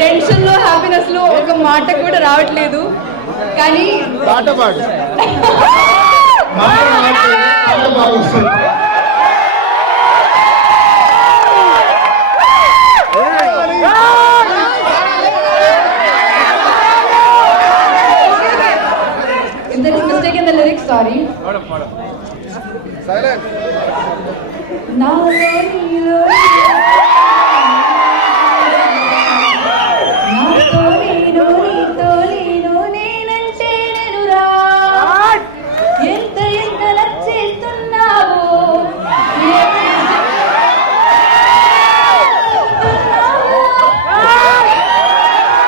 టెన్షన్లో హ్యాపీనెస్లో ఒక మాట కూడా రావట్లేదు. కానీ పాట పాడు. Mistake in lyrics sorry madam madam